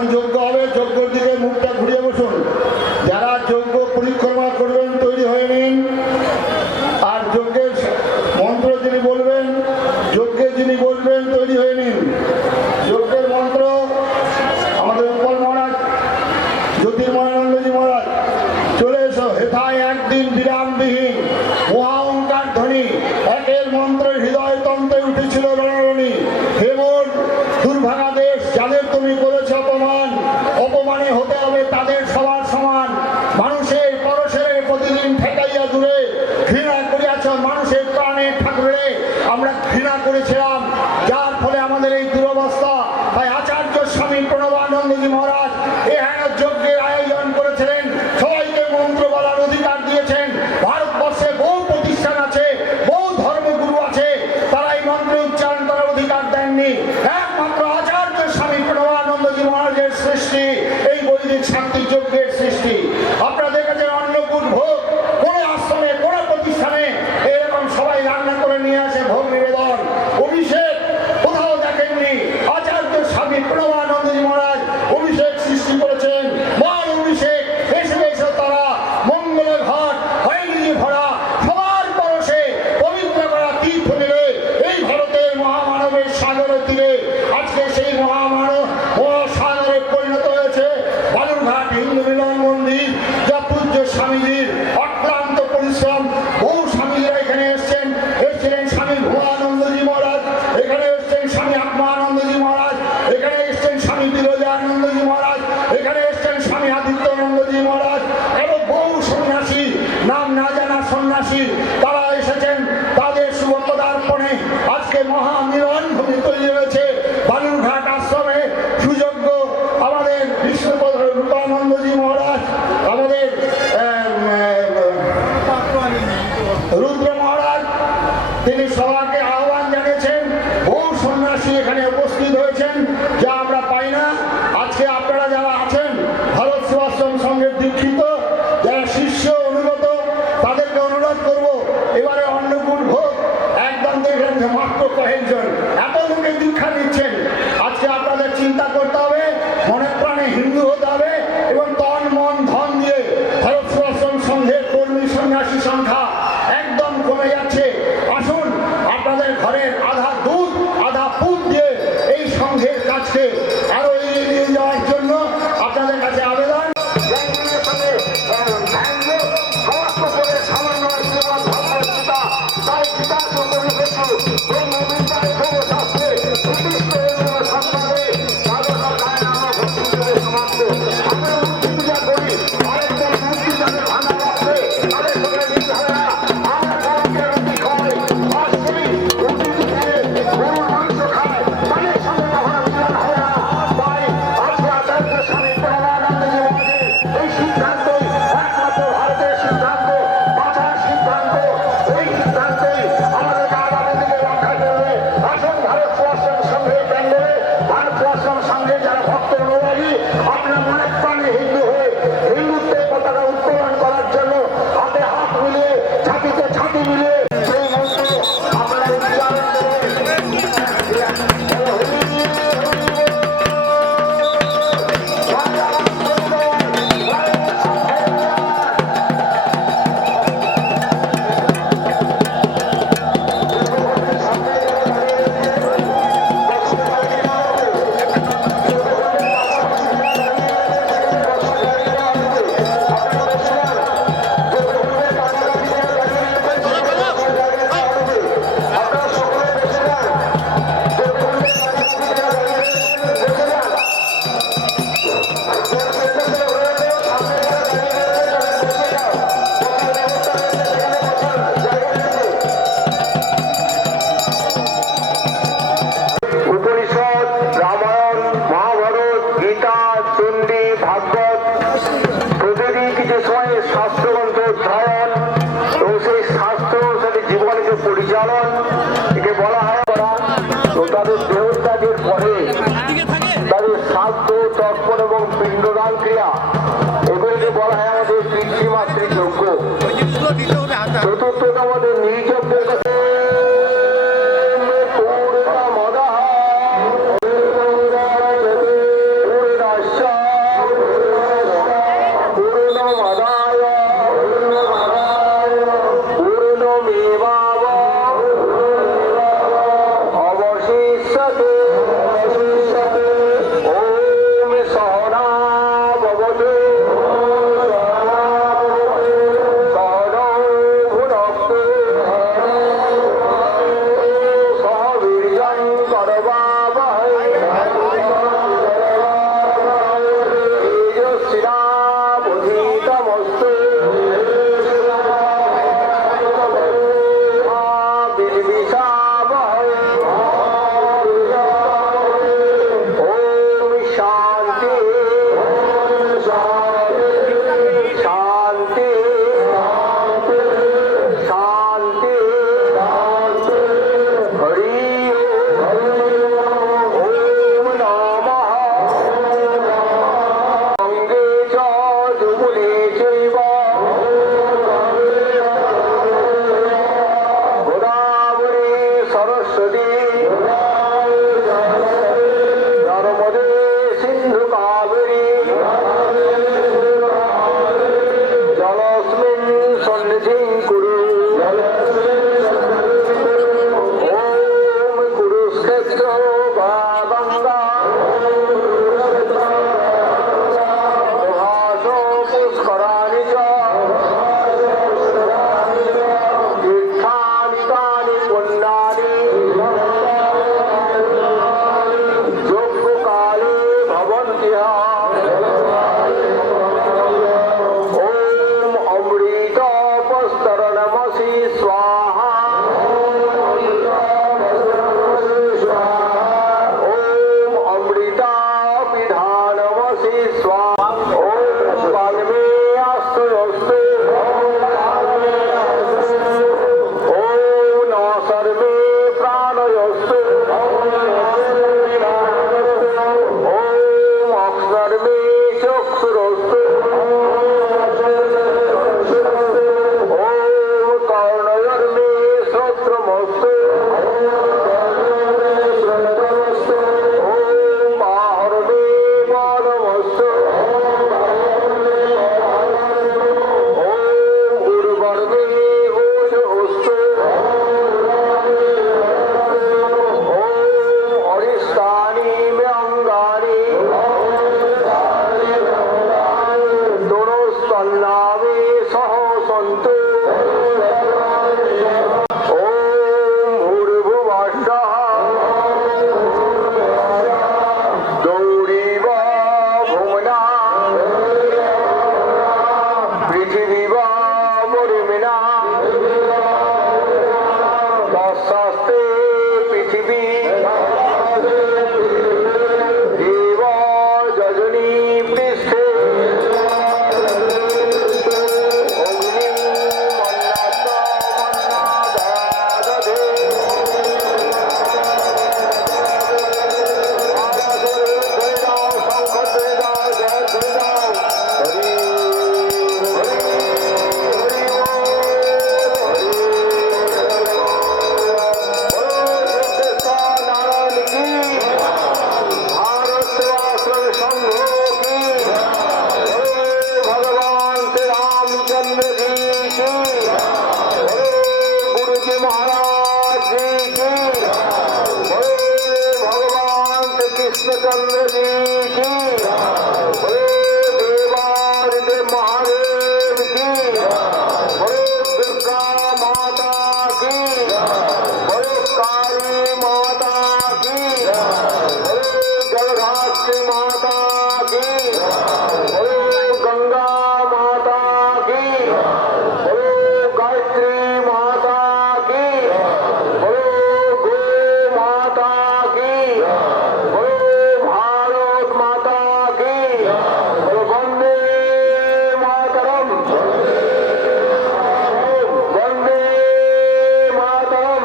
এখন যজ্ঞ হবে, যজ্ঞের দিকে মুখটা ঘুরিয়ে বসুন। যারা যজ্ঞ পরিক্রমা করবেন তৈরি হয়ে নিন। আর যজ্ঞের মন্ত্র যিনি বলবেন, যিনি বলবেন তৈরি হয়ে নিন। যজ্ঞের মন্ত্র আমাদের উপর মহারাজ জ্যোতির্ময়ানন্দজি মহারাজ, চলে এসো। হেথায় একদিন বিরামবিহীন মহা ওঙ্কার ধ্বনি, একের মন্ত্রের হৃদয় তন্ত্রে উঠেছিল রণরণী। হে মোর দুর্ভাগা দেশ, যাদের তুমি করেছ অপমান, অপমানে হতে হবে তাদের সবার সমান। মানুষের পরশের প্রতিদিন ঠেকাইয়া দূরে, ঘৃণা করিয়াছ মানুষের প্রাণে ঠাকুরে। আমরা ঘৃণা করেছিলাম, যার ফলে আমাদের এই দুরবস্থা। তাই আচার্য স্বামী প্রণবানন্দজি মহারাজ এ হেন যজ্ঞের আয়োজন করেছিলেন, সবাইকে মন্ত্র বলার অধিকার দিয়েছেন। ভারতবর্ষে বহু প্রতিষ্ঠান আছে, বহু ধর্মগুরু আছে, তারা এই মন্ত্র উচ্চারণ করার অধিকার দেননি। একমাত্র আচার্য স্বামী প্রণবানন্দজি মহারাজের সৃষ্টি এই বৈদিক শান্তি যজ্ঞের সৃষ্টি। আপনারা দেখেছেন অন্নকূট ভোগ কোন আশ্রমে, কোন প্রতিষ্ঠানে এরকম সবাই রান্না করে নিয়ে আসে ভোগ নিবেদন। অভিষেক কোথাও দেখেননি। আচার্য স্বামী প্রণবানন্দজি মহারাজ অভিষেক সৃষ্টি করেছেন। মহান অভিষেক, এসে এসে তারা মঙ্গলের ঘট হয়নি ভরা, সবার পরশে পবিত্র করা তীর্থ নিলে এই ভারতের মহামানবের সাগরের তীরে। আজকে সেই মহামানব মহাসাগরে পরিণত হয়েছে বালুরঘাট হিন্দু মিলন মন্দির, যা পূজ্য স্বামীজির অক্লান্ত পরিশ্রম। বহু স্বামীজিরা এখানে এসছেন। এসেছিলেন স্বামী ভুয়ানন্দজি মহারাজ, এখানে এসছেন স্বামী আত্মানন্দজি মহারাজ, এখানে এসছেন স্বামী বিরজানন্দজি মহারাজ, এখানে এসছেন স্বামী আদিত্যানন্দজি মহারাজ। আরো বহু সন্ন্যাসী, নাম না জানা সন্ন্যাসী, তারা এসেছেন। তাদের শুভ পদার্পণে আজকে মহামিলন ভূমি তৈরি হয়েছে বালুরঘাট আশ্রমে। সুযোগ্য আমাদের বিষ্ণুপদ রূপানন্দজি মহারাজ, আমাদের রুদ্র মহারাজ, তিনি সবাইকে আহ্বান জানিয়েছেন। বহু সন্ন্যাসী এখানে উপস্থিত হয়েছেন, যা আমরা পাই না। আজকে আপনারা যারা আছেন ভারত সেবাশ্রম সংঘের দীক্ষিত, যারা শিষ্য অনুগত, তাদেরকে অনুরোধ করব, এবারে অন্নকূট ভোগ একদম দেখলেন যে মাত্র কয়েকজন, এত লোকে দীক্ষা নিচ্ছেন। আজকে আপনাদের চিন্তা করতে হবে, মনে প্রাণে হিন্দু হতে হবে এবং তন মন ধন দিয়ে। ভারত সেবাশ্রম সংঘের কর্মী সন্ন্যাসী সংখ্যা একদম কমে যাচ্ছে। আসুন আপনাদের ঘরের আধা দুধ আধা পুত দিয়ে এই সংঘের কাজকে আরো এগিয়ে নিয়ে যাওয়ার জন্য আপনাদের কাছে আবেদন। চতুর্থ আমাদের নির্যজ্ঞের কাছে সরস্বতী নর্মদে সিন্ধু কাবেরী জলস্মিন সন্নিধিং কুরু ওম কুরুক্ষেত্র বা গঙ্গা প্রভাস পুষ্করাণি চ তীর্থানি তানি পুণ্যানি যজ্ঞকালে ভবন্তি ওম অমৃত পস্তরণমসি স্বাহা ওম অমৃতা পিধানমসি স্বাহা ওম পালমে আস্তুস্তু ওম নসর্মে প্রাণয়স্তু ওম অক্ষরমে চক্ষুরস্তু ওম কর্ণয়র্মে শ্রোত্রমস্তু ওম বাহর্মে বাদমস্তু ওম গুরুবর্মে ভূষস্তু ওম অরিষ্টানি মে অঙ্গানি তনুস্তন্নামে সহ সন্তু ওম ভূর্ভুবঃস্বঃ গৌরীব ভুমনা পৃথিবীব পরিমিনা তস্যস্তে পৃথিবী দেব যজনী পৃষ্ঠে অগ্নি মন্নাত মন্নাদাদধে ধরে দাও শঙ্খ ধরে দাও জয় ধরে দাও হরি হরি হরি नारायण की भारत सेवाश्रम संघ की भगवान श्री रामचंद्र जी की गुरु जी महाराज जी की भगवान श्री कृष्णचंद्र जी की देवादिदेव महादेव की दुर्गा माता की काली माता की जलधात्री माता की गंगा माता की गायत्री माता की गो माता की भारत माता की वंदे मातरम वंदे मातरम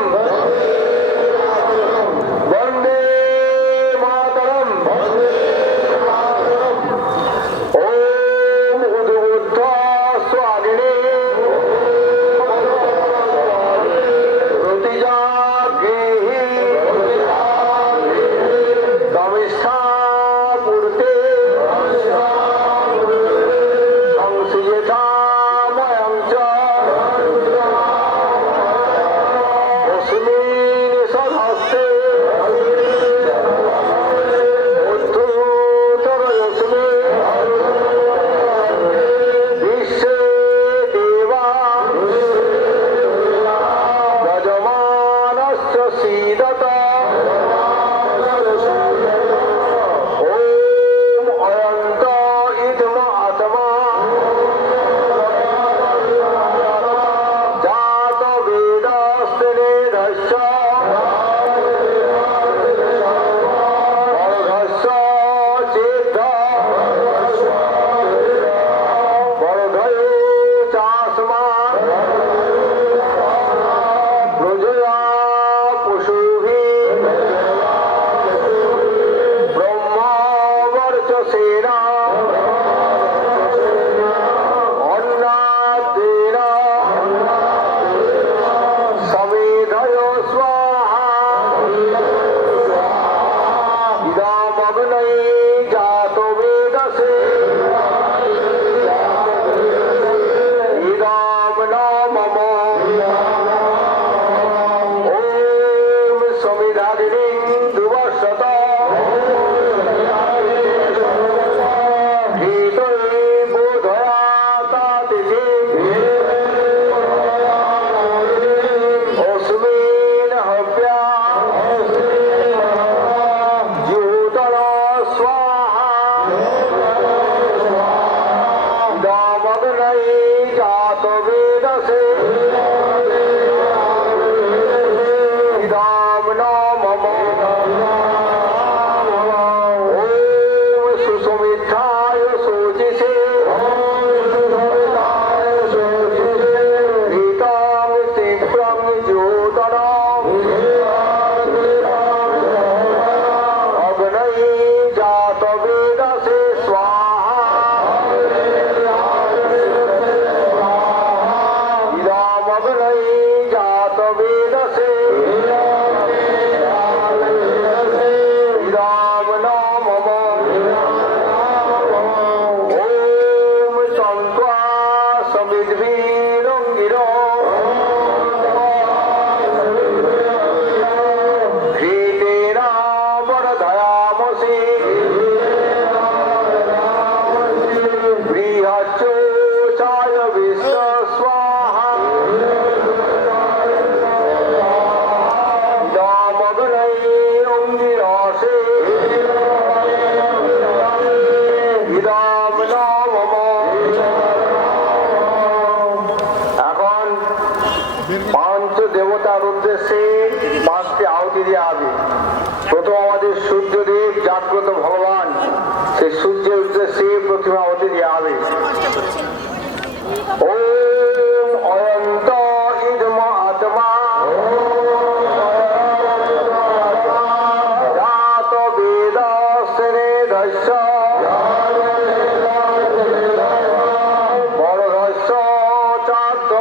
वंदे मातरम ओम उद्बुद्ध स्वागिने ऋतिजा गेहि दमिष्ठा पूर्ते संसियथा मयं च अस्मिन् सधस्ते उत्तरोत्तरयस्मे विश्वे देवा यजमानस्य सीदत ॐ अयन्त इदम आत्मा जात वेदस्ते निधश्च वर्धश्च चेद्ध वर्धयो चास्मात् प्रजया पशुभिः সমিধাদিনী দুবর্ষত পাঞ্চ দেবতার উদ্দেশ্যে 5টি আহুতি দেওয়া হবে। প্রথম আমাদের সূর্যদেব জাগ্রত ভগবান, সেই সূর্যের উদ্দেশ্যে প্রথমে আহুতি দেওয়া হবে। ওম অয়ন্ত ইদম আত্মা জাত বেদ শ্রেধস্য বরধস্য চার্ধ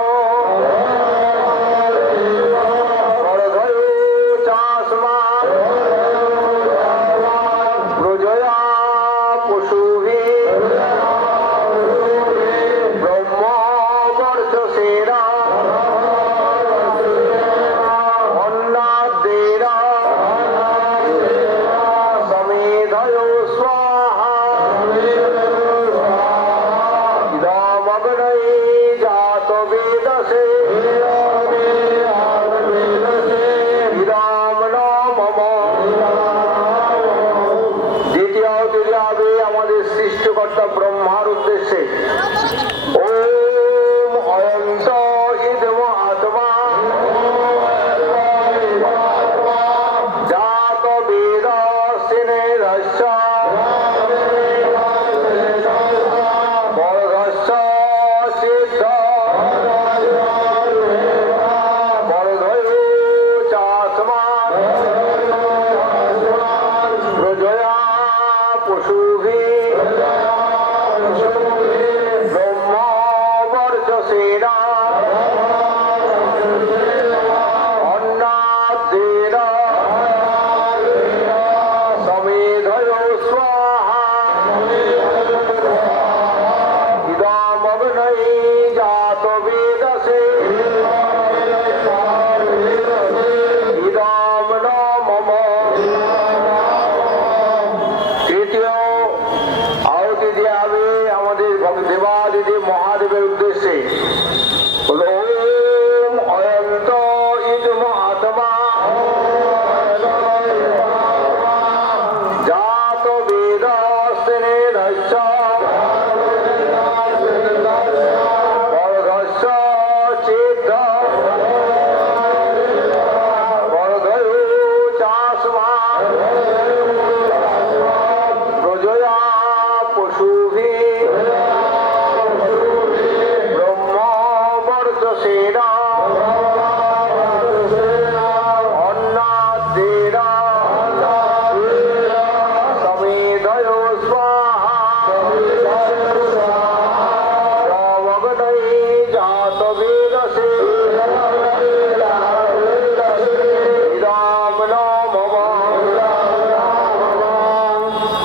ব্রহ্মার উদ্দেশ্যে। ওম অয়ন্ত ইদম আত্মা জাত বেদ শ্রেধস্য বরধস্য সিদ্ধ বরধয় চাস্মাৎ প্রজয়া পশুভিঃ দেবাদিদেব মহাদেবের উদ্দেশ্যে। ওম অয়ন্ত ইদম আত্মা জাত বেদ শ্রেধস্য বরধস্য সিদ্ধ বরধয় চাস্মাৎ প্রজয়া পশুভিঃ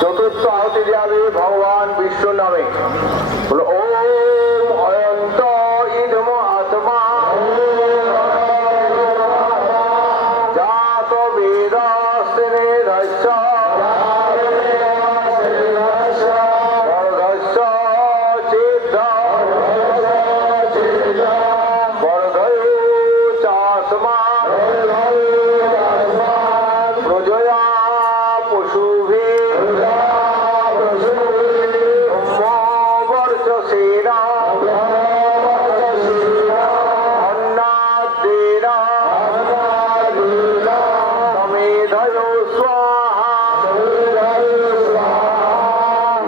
চতুর্থ আহুতি যাবে ভগবান বিষ্ণু নামে। ওম অয়ন্ত ইদম আত্মা জাত বেদ রহস্য বরদস্য চিত্ত বরদয় চাসমা প্রজয়া পশুভি বর্চসেনা অন্নাদ্দেনা সমেধয় স্বাহা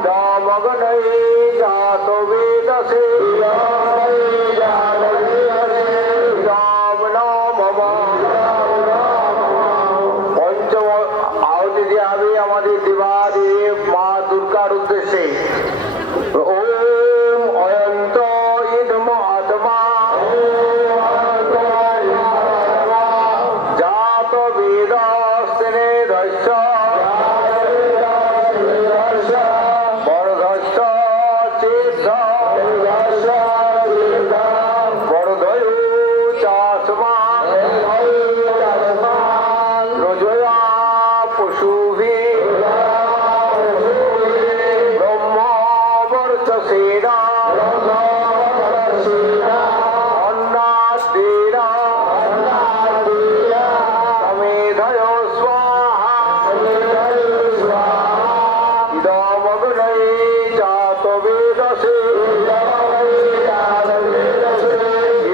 দামগ্নয়ে জাত বেদসে রাম নাম পঞ্চম আহুতি দেওয়া হবে আমাদের দেবাদেব মা দুর্গার উদ্দেশ্যে। ওম অয়ন্ত ইদম আত্মা জাত বেদস্তেনে দস্য বরদস্য চিত্ত বরদয় চাসমা প্রজয়া পশুভি ব্রহ্ম বর্চসেনা অন্নাদ্দেনা সমেধয় স্বাহা ইদমগ্নয়ে জাত বেদসে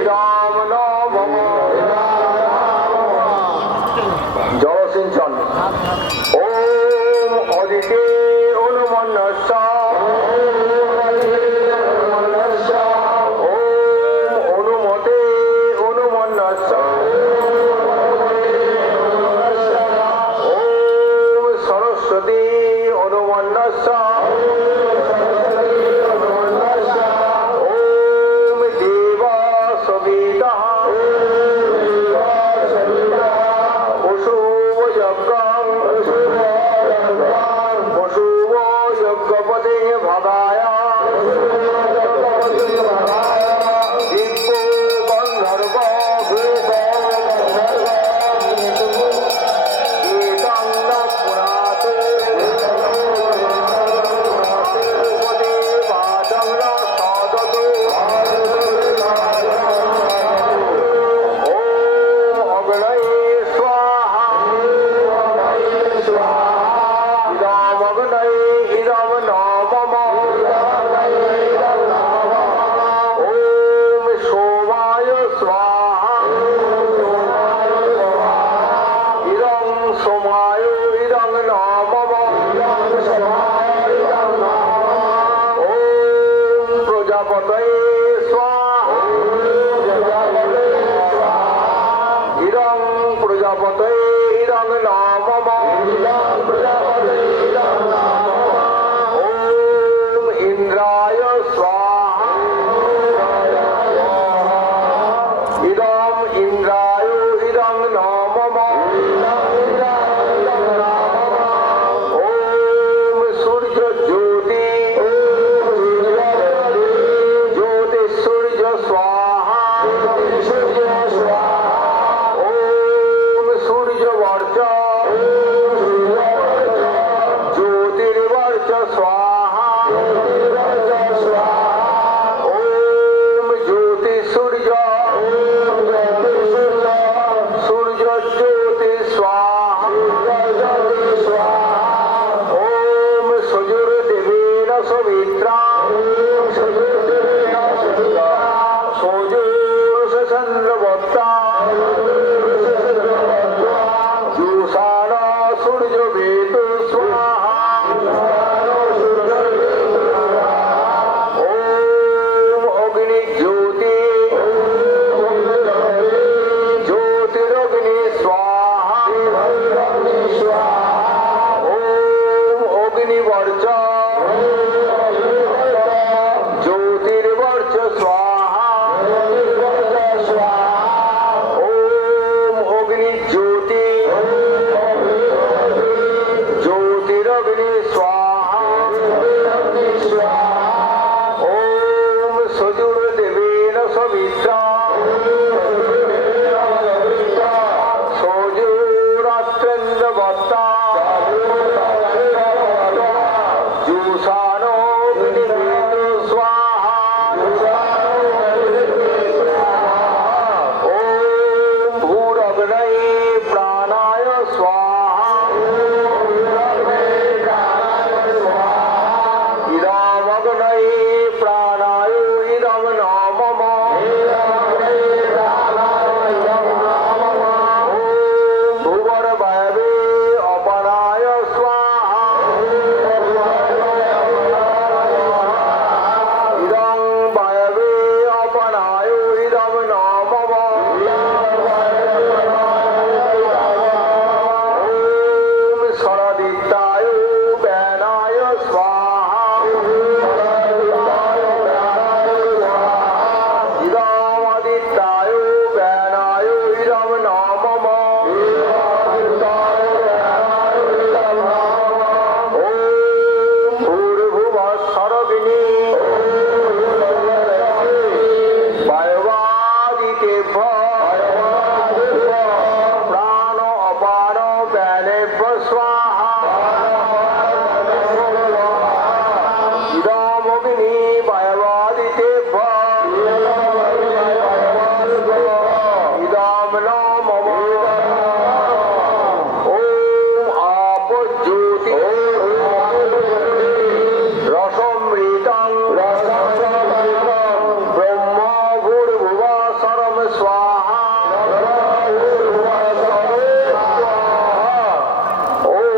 রাম নাম জলসিঞ্চন। ওম অদিতে অনুমন্যস্য ওম অনুমতে অনুমন্যস্য ওম সরস্বতী অনুমন্যস্য ওম দেব সবিতঃ পশুব যজ্ঞং পশুব যজ্ঞপদে ভগায় দিব্য গন্ধর্ব গীতং ন পুনাতে পদে বাচং ন সদতু ওম অগ্নয়ে স্বাহা ইদম অগ্নয়ে ইদম নমঃ ওম সোমায় স্বাহা ইদং সোমায় ইদং নমঃ ওম প্রজাপতয়ে স্বাহা ইদং প্রজাপতয়ে ইদং নমঃ ওম ইন্দ্রায় স্বাহা ইদং ইন্দ্রায় ইদং নমঃ ওম সূর্য জ্যোতি জ্যোতি সূর্য স্বাহা ওম সূর্য বর্চ জ্যোতির্বর্চ স্বাহা ওম জ্যোতি সূর্য সূর্য জ্যোতি স্বাহা ওম সজুর্দেবেন সবিত্রা সজুর চন্দ্রবত্তা জুষাণ সূর্য বেতু স্বাহা ওম অগ্নি জ্যোতি জ্যোতিরগ্নি স্বাহা ওম অগ্নিবর্চ জ্যোতির্বর্চ স্বাহা ওম অগ্নি জ্যোতি জ্যোতিরগ্নি স্বাহা ওম সজুর্দেবেন সবিত্রা সজুরাত্রেন্দ্রবত্তা स्वाहा इदम अग्नि वायवादितेभ्यः इदम नमः ओम आप ज्योति रसमृतं ब्रह्म भूर्भुवः सर्व स्वाहा ओम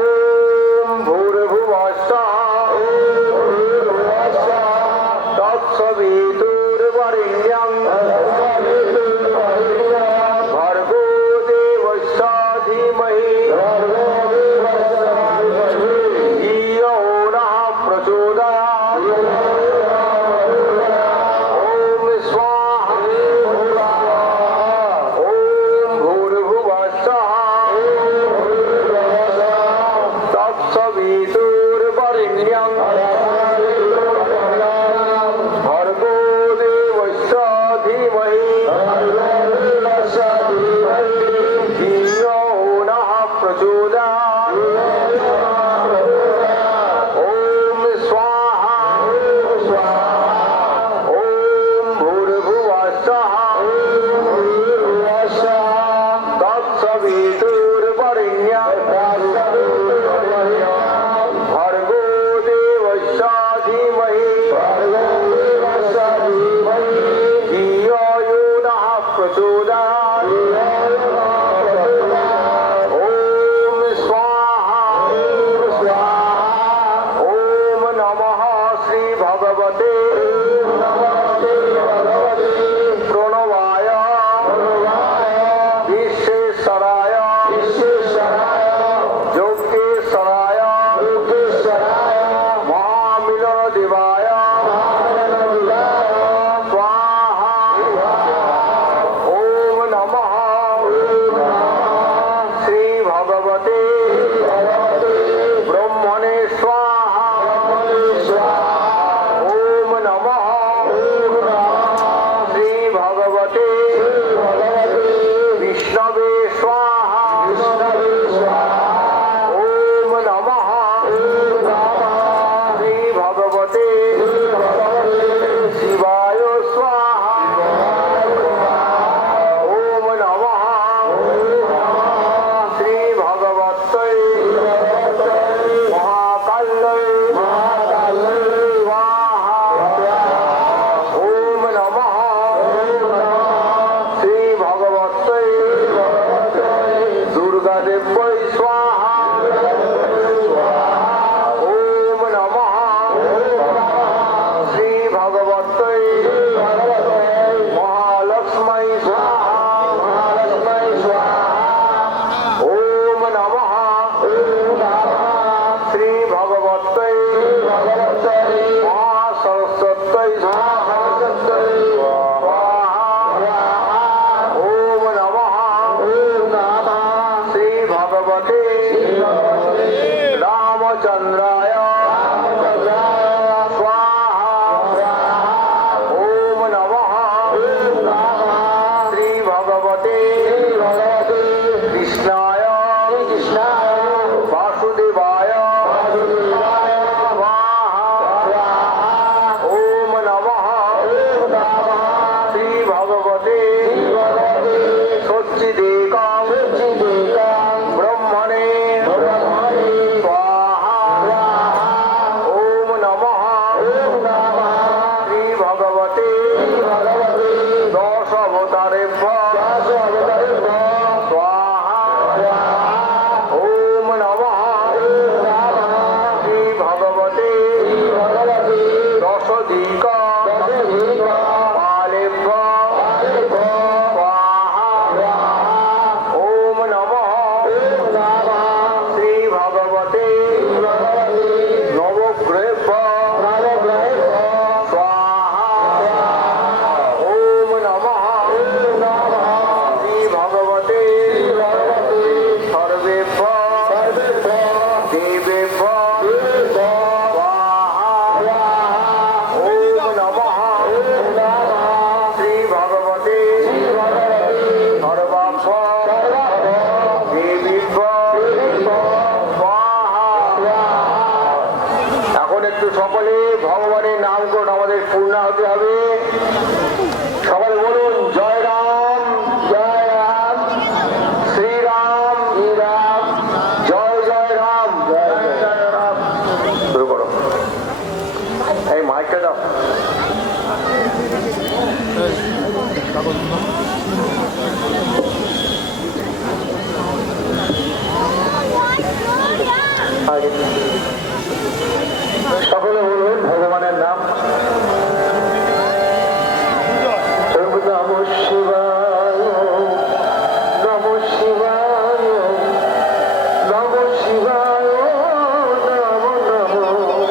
সকলে বলুন ভগবানের নাম। নমঃ শিবায়, নমঃ শিবায়, নমঃ শিবায়, নমঃ নমঃ।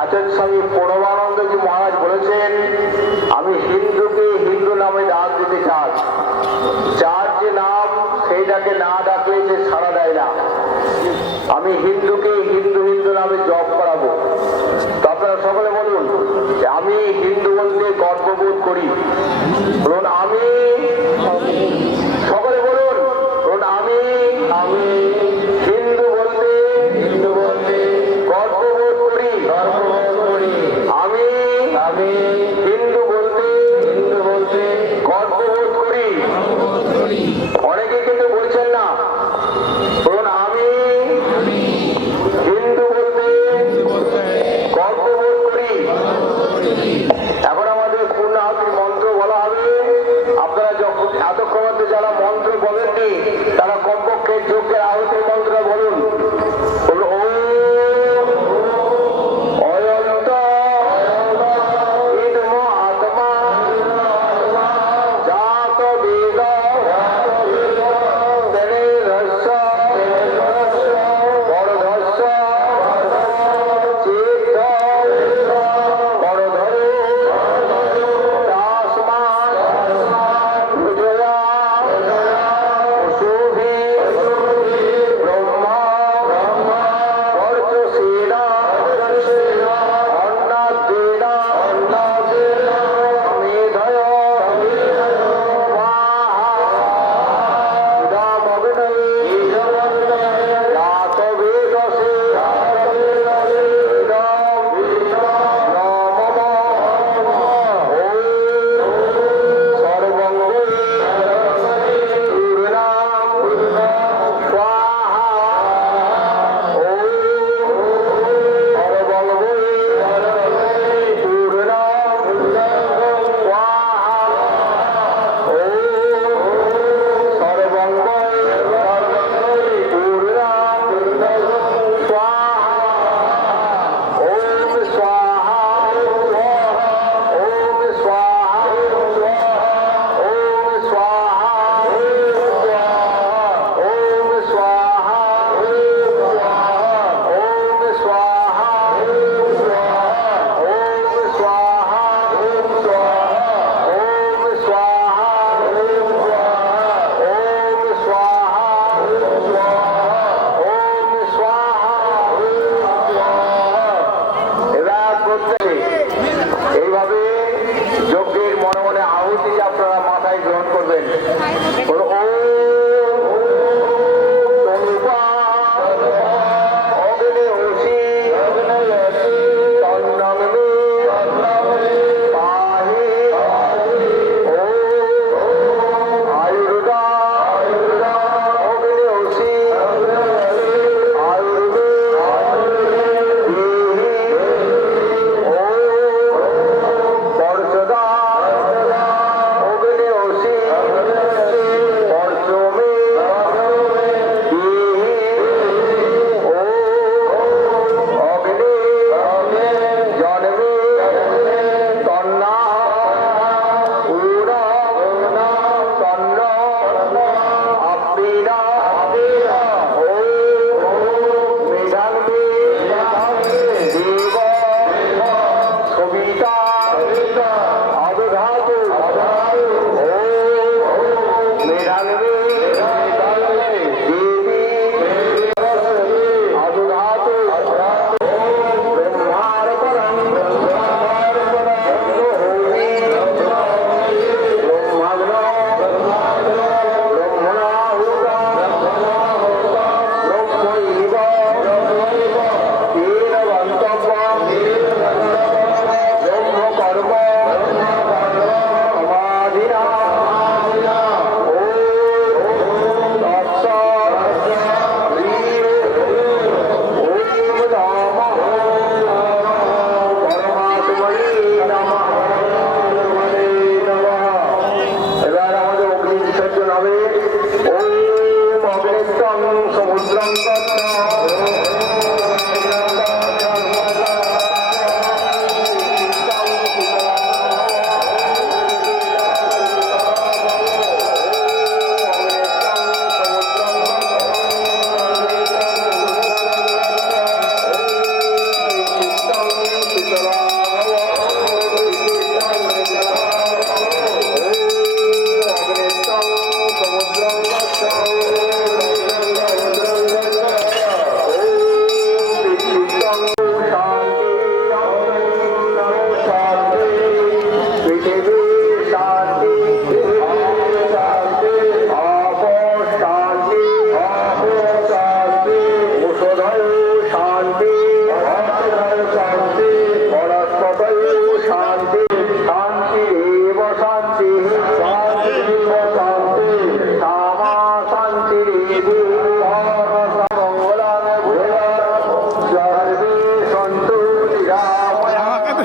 আচার্য স্বামী প্রণবানন্দজি মহারাজ বলেছেন, আমি হিন্দুকে হিন্দু নামে ডাক দিতে চাই। যার যে নাম সেইটাকে না ডাকলে সে সাড়া দেয় না। আমি হিন্দুকে হিন্দু হিন্দু নামে জপ করাবো। তো আপনারা সকলে বলুন যে আমি হিন্দু বলতে গর্ববোধ করি। বলুন আমি, সকলে বলুন আমি হিন্দু বলতে গর্ববোধ করি। আমি হিন্দু বলতে গর্ববোধ করি। অনেকে কিন্তু বলছেন না। বলুন আমি হিন্দু বলতে গর্ববোধ করি। এখন আমাদের পূর্ণাহুতির মন্ত্র বলা হবে।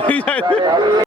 হয়ে যায়।